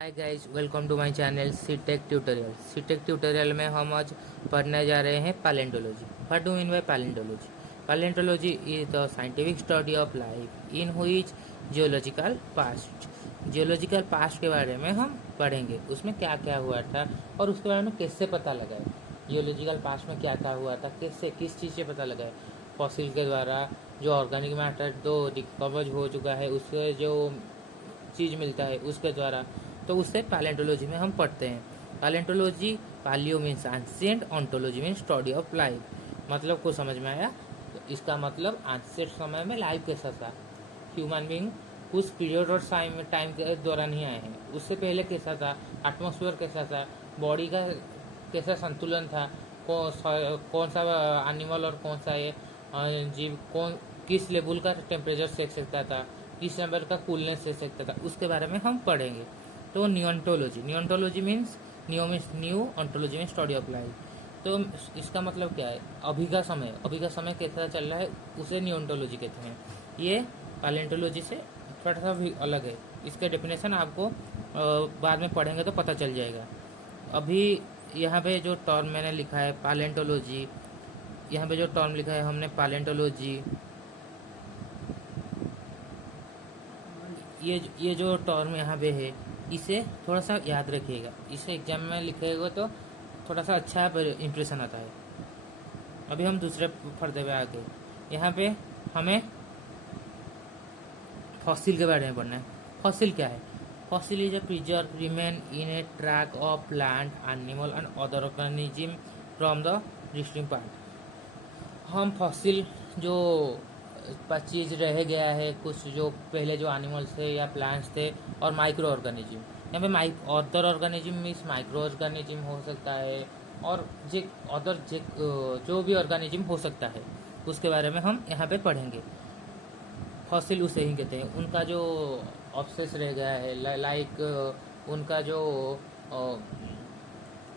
Hi guys, welcome to my channel सीटेक tutorial. सीटेक tutorial में हम आज पढ़ने जा रहे हैं palaeontology. What do mean by palaeontology? Palaeontology is the scientific study of life in which geological past के बारे में हम पढ़ेंगे। उसमें क्या क्या हुआ था और उसके बारे में कैसे पता लगाए। जियोलॉजिकल पास्ट में क्या क्या हुआ था, कैसे किस चीज़ से पता लगाए। फॉसिल के द्वारा जो ऑर्गेनिक मैटर जो डिकम्पोज हो चुका है उससे जो चीज़ मिलता है उसके द्वारा, तो उससे पैलेंटोलॉजी में हम पढ़ते हैं। Palaeontology, palaeo means ancient, ontology means study of life. मतलब को समझ में आया? तो इसका मतलब एंशिएंट समय में लाइफ कैसा था, ह्यूमन बींग उस पीरियड और टाइम के दौरान ही आए हैं। उससे पहले कैसा था, एटमॉस्फेयर कैसा था, बॉडी का कैसा संतुलन था, कौन सा एनिमल और कौन सा ये जीव कौन किस लेवल का टेम्परेचर सेक सकता था, किस लेवल का कूलनेस से सकता था, उसके बारे में हम पढ़ेंगे। तो neontology means new, ontology means study of life. तो इसका मतलब क्या है, अभी का समय कैसा चल रहा है उसे नियोंटोलॉजी कहते हैं। ये पैलेंटोलॉजी से थोड़ा सा भी अलग है। इसका डेफिनेशन आपको बाद में पढ़ेंगे तो पता चल जाएगा। अभी यहाँ पे जो टर्म मैंने लिखा है पैलेंटोलॉजी, यहाँ पे जो टर्म लिखा है हमने पैलेंटोलॉजी, ये जो टर्म यहाँ पे है इसे थोड़ा सा याद रखिएगा। इसे एग्जाम में लिखेगा तो थोड़ा सा अच्छा इंप्रेशन आता है। अभी हम दूसरे फर्दे पे आगे, यहाँ पे हमें फॉसिल के बारे में पढ़ना है। फॉसिल क्या है? Fossil is a preserve remain in a track of plant, animal and other organism from the distant part. हम फॉसिल जो चीज़ रह गया है, कुछ जो पहले जो एनिमल्स थे या प्लांट्स थे, और माइक्रो ऑर्गेनिज्म। यहाँ पे other organism means micro organism हो सकता है, और जो भी ऑर्गेनिज्म हो सकता है उसके बारे में हम यहाँ पे पढ़ेंगे। फॉसिल उसे ही कहते हैं। उनका जो ऑब्सेस रह गया है, लाइक उनका जो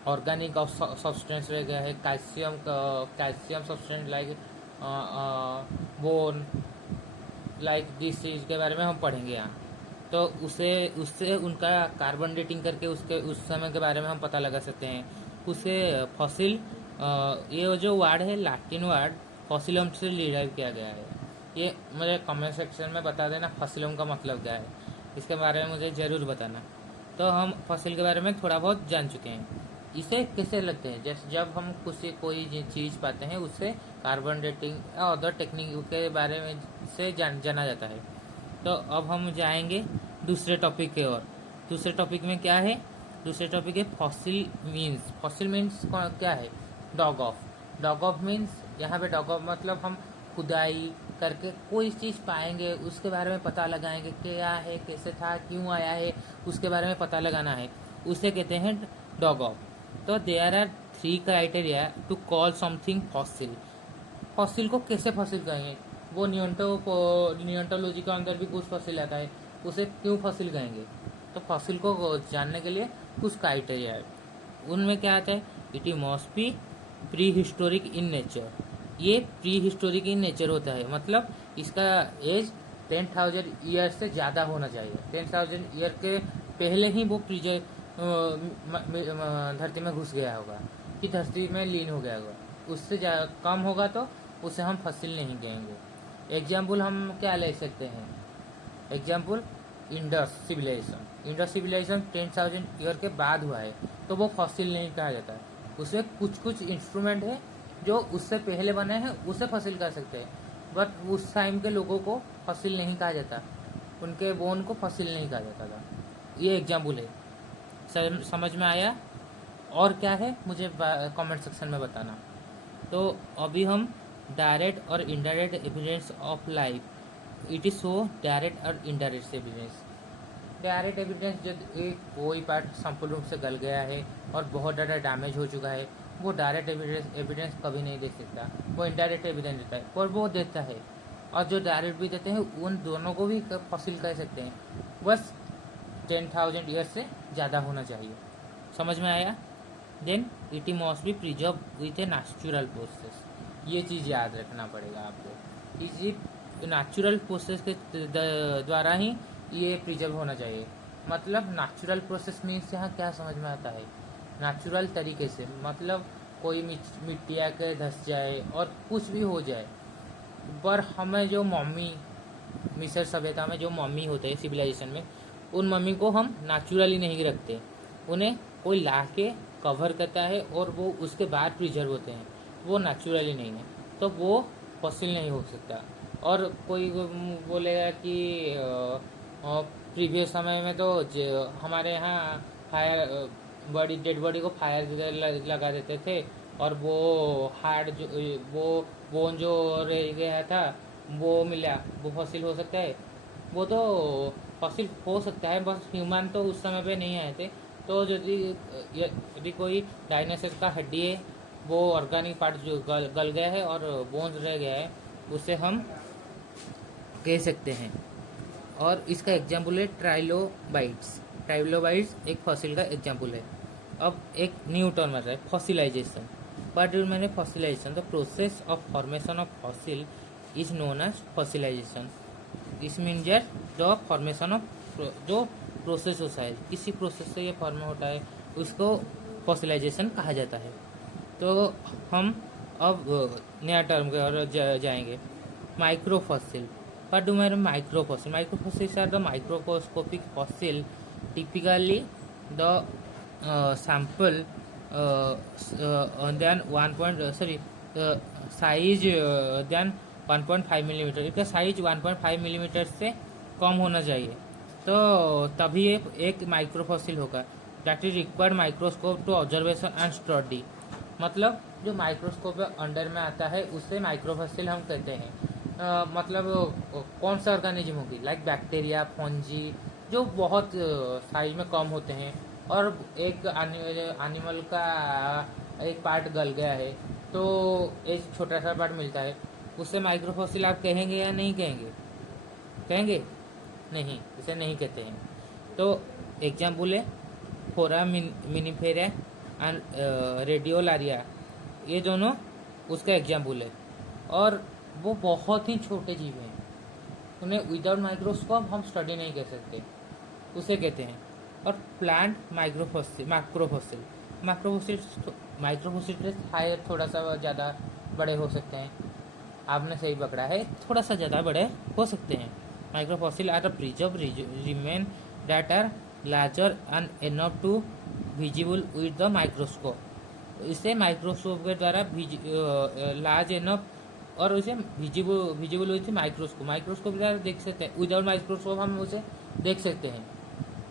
ऑर्गेनिक सब्सटेंस रह गया है, calcium substance like bone, like this चीज़ के बारे में हम पढ़ेंगे यहाँ। तो उससे उनका कार्बन डेटिंग करके उसके उस समय के बारे में हम पता लगा सकते हैं। उसे फॉसिल, ये जो वर्ड है लैटिन वर्ड फॉसिलम से डिराइव किया गया है। ये मुझे कमेंट सेक्शन में बता देना फॉसिलम का मतलब क्या है, इसके बारे में मुझे ज़रूर बताना। तो हम फॉसिल के बारे में थोड़ा बहुत जान चुके हैं। इसे कैसे लगते हैं, जैसे जब हम कोई चीज़ पाते हैं उससे कार्बन डेटिंग या अदर टेक्निक के बारे में से जाना जाता है। तो अब हम जाएंगे दूसरे टॉपिक के ओर। दूसरे टॉपिक में क्या है? दूसरे टॉपिक है फॉसिल मीन्स क्या है? डॉग ऑफ मीन्स, यहाँ पे डॉग ऑफ मतलब हम खुदाई करके कोई चीज़ पाएंगे उसके बारे में पता लगाएंगे, क्या है, कैसे था, क्यों आया है, उसके बारे में पता लगाना है, उसे कहते हैं डॉग ऑफ। तो there are 3 criteria to call something fossil. Fossil को कैसे फॉसिल कहेंगे? वो नियोंटोलॉजी के अंदर भी कुछ फॉसिल आता है, उसे क्यों फॉसिल कहेंगे? तो फॉसिल को जानने के लिए कुछ क्राइटेरिया है। उनमें क्या आता है? It must B pre historic in nature. ये प्री हिस्टोरिक इन नेचर होता है, मतलब इसका एज 10,000 ईयर से ज़्यादा होना चाहिए। 10,000 ईयर के पहले ही वो धरती में घुस गया होगा कि धरती में लीन हो गया होगा। उससे कम होगा तो उसे हम फॉसिल नहीं कहेंगे। एग्जाम्पल हम क्या ले सकते हैं? एग्जाम्पल इंडस सिविलाइजेशन 10,000 ईयर के बाद हुआ है, तो वो फॉसिल नहीं कहा जाता है। उसमें कुछ इंस्ट्रूमेंट है जो उससे पहले बने हैं, उसे फॉसिल कर सकते हैं, बट उस टाइम के लोगों को फॉसिल नहीं कहा जाता, उनके बोन को फॉसिल नहीं कहा जाता था। ये एग्जाम्पल है। समझ में आया? और क्या है मुझे कमेंट सेक्शन में बताना। तो अभी हम डायरेक्ट और indirect evidence of life, it is so direct और इनडायरेक्ट एविडेंस। डायरेक्ट एविडेंस जब कोई पार्ट संपूर्ण रूप से गल गया है और बहुत ज़्यादा डैमेज हो चुका है, वो डायरेक्ट एविडेंस कभी नहीं दे सकता, वो इनडायरेक्ट एविडेंस देता है, और वो देता है। और जो डायरेक्ट भी देते हैं उन दोनों को भी फॉसिल कह सकते हैं, बस 10,000 ईयर से ज़्यादा होना चाहिए। समझ में आया? Then it must be preserve with a natural process. ये चीज़ याद रखना पड़ेगा आपको। इसी नेचुरल प्रोसेस के द्वारा ही ये प्रिजर्व होना चाहिए। मतलब नेचुरल प्रोसेस मीन्स यहाँ क्या समझ में आता है, नेचुरल तरीके से, मतलब कोई मिट्टी आके धस जाए और कुछ भी हो जाए, पर हमें जो मम्मी, मिस्र सभ्यता में जो मम्मी होते हैं सिविलाइजेशन में, उन मम्मी को हम नेचुरली नहीं रखते, उन्हें कोई ला के कवर करता है और वो उसके बाद प्रिजर्व होते हैं, वो नेचुरली नहीं है, तो वो फॉसिल नहीं हो सकता। और कोई बोलेगा कि प्रीवियस समय में तो हमारे यहाँ फायर बॉडी, डेड बॉडी को फायर लगा देते थे और वो हार्ड जो, वो बोन जो रह गया था वो मिला, वो फॉसिल हो सकता है? वो तो फॉसिल हो सकता है, बस ह्यूमन तो उस समय पे नहीं आए थे। तो यदि कोई डायनासोर का हड्डी है, वो ऑर्गेनिक पार्ट जो गल गया है और बोन्स रह गया है, उसे हम कह सकते हैं। और इसका एग्जाम्पल है ट्राइलोबाइट्स। ट्राइलोबाइट्स एक फॉसिल का एग्जाम्पल है। अब एक न्यू टर्म आता है, फॉसिलाइजेशन। बट मैंने fossilisation, the process of formation of fossil is known as fossilisation. This means the formation of, जो प्रोसेस होता है, किसी प्रोसेस से ये फॉर्म होता है, उसको फॉसिलाइजेशन कहा जाता है। तो हम अब नया टर्म की ओर जाएंगे, microfossil. What do I mean microfossil? Microfossils are the microscopic fossil, typically the sample than size than 1.5 millimetre. इसका साइज 1.5 मिलीमीटर से कम होना चाहिए, तो तभी एक माइक्रोफॉसिल होगा। That is required microscope to observation and study. मतलब जो माइक्रोस्कोप अंडर में आता है उसे माइक्रोफॉसिल हम कहते हैं। मतलब कौन सा ऑर्गेनिज्म होगी, लाइक बैक्टीरिया, फंजी, जो बहुत साइज में कम होते हैं, और एक एनिमल का एक पार्ट गल गया है तो एक छोटा सा पार्ट मिलता है, उससे माइक्रोफॉसिल आप कहेंगे या नहीं कहेंगे? कहेंगे नहीं, इसे नहीं कहते हैं। तो एग्जाम्पल है फोरामिनिफेरा एंड रेडियोलारिया, ये दोनों उसका एग्जाम्पल है। और वो बहुत ही छोटे जीव हैं, उन्हें विदाउट माइक्रोस्कोप हम स्टडी नहीं कर सकते, उसे कहते हैं। और प्लांट माइक्रोफॉसिल, माइक्रोफॉसिल से हायर, थोड़ा सा ज़्यादा बड़े हो सकते हैं। आपने सही पकड़ा है, थोड़ा सा ज़्यादा बड़े हो सकते हैं। Microfossil are the preserve remain that are larger and enough to visible with the microscope. इसे माइक्रोस्कोप के द्वारा लार्ज एनफ और उसे विजिबल हुई थी माइक्रोस्कोप के द्वारा देख सकते हैं। विदाउट माइक्रोस्कोप हम उसे देख सकते हैं,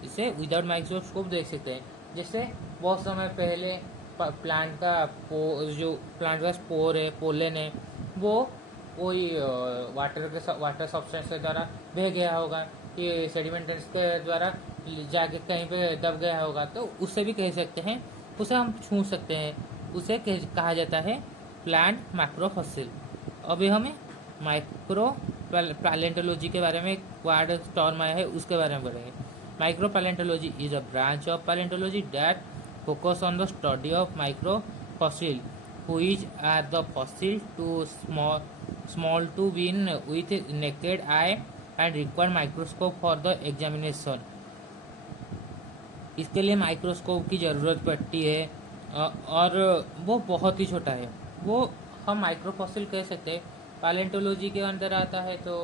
इसे विदाउट माइक्रोस्कोप देख सकते हैं। जैसे बहुत समय पहले प्लांट का स्पोर है, पोलन है, वो कोई वाटर सब्सटेंस के द्वारा बह गया होगा, ये सेडिमेंट्स के द्वारा जाके कहीं पे दब गया होगा, तो उससे भी कह सकते हैं, उसे हम छू सकते हैं, उसे कहा जाता है प्लांट माइक्रोफॉसिल। अभी हमें माइक्रो पैलेंटोलॉजी के बारे में एक वर्ड टर्म आया है, उसके बारे में पढ़ेंगे। Micro palaeontology is a branch of palaeontology that focus on the study of micro fossil which are the fossil too small to been with naked eye and require microscope for the examination. इसके लिए microscope की ज़रूरत पड़ती है और वो बहुत ही छोटा है, वो हम माइक्रोफॉसिल कह सकते हैं। पैलेंटोलॉजी के अंदर आता है तो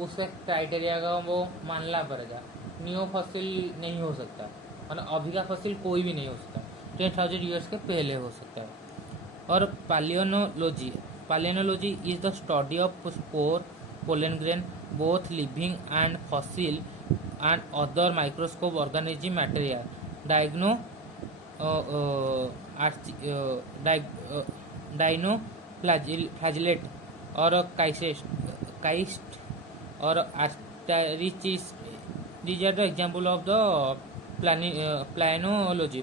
उसके क्राइटेरिया का वो मानना पड़ेगा। न्यू फॉसिल नहीं हो सकता, मतलब अभी का फॉसिल कोई भी नहीं हो सकता, 10,000 ईयर्स के पहले हो सकता है। और palynology is the study of spore, pollen grain, both living and fossil and other microscope organism material, dinoflagellate और काइस्ट और आर्टरिचिस। These are the example of the planology.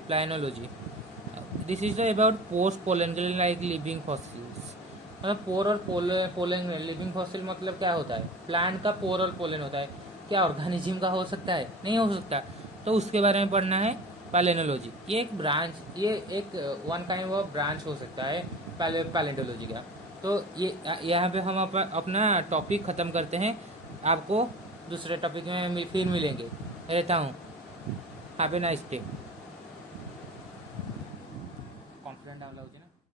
This is about post pollen grain like living fossils. मतलब पोर और pollen grain, living fossil मतलब क्या होता है? Plant का पोर और पोलन होता है, क्या ऑर्गेनिज्म का हो सकता है? नहीं हो सकता, तो उसके बारे में पढ़ना है पैलेनोलॉजी। ये एक ब्रांच, ये एक वन काइंड ऑफ ब्रांच हो सकता है पैलेंटोलॉजी का। तो ये यहाँ पे हम अपना टॉपिक ख़त्म करते हैं, आपको दूसरे टॉपिक में फिर मिलेंगे। रहता हूँ। Have a nice day. Confident down लाउची ना।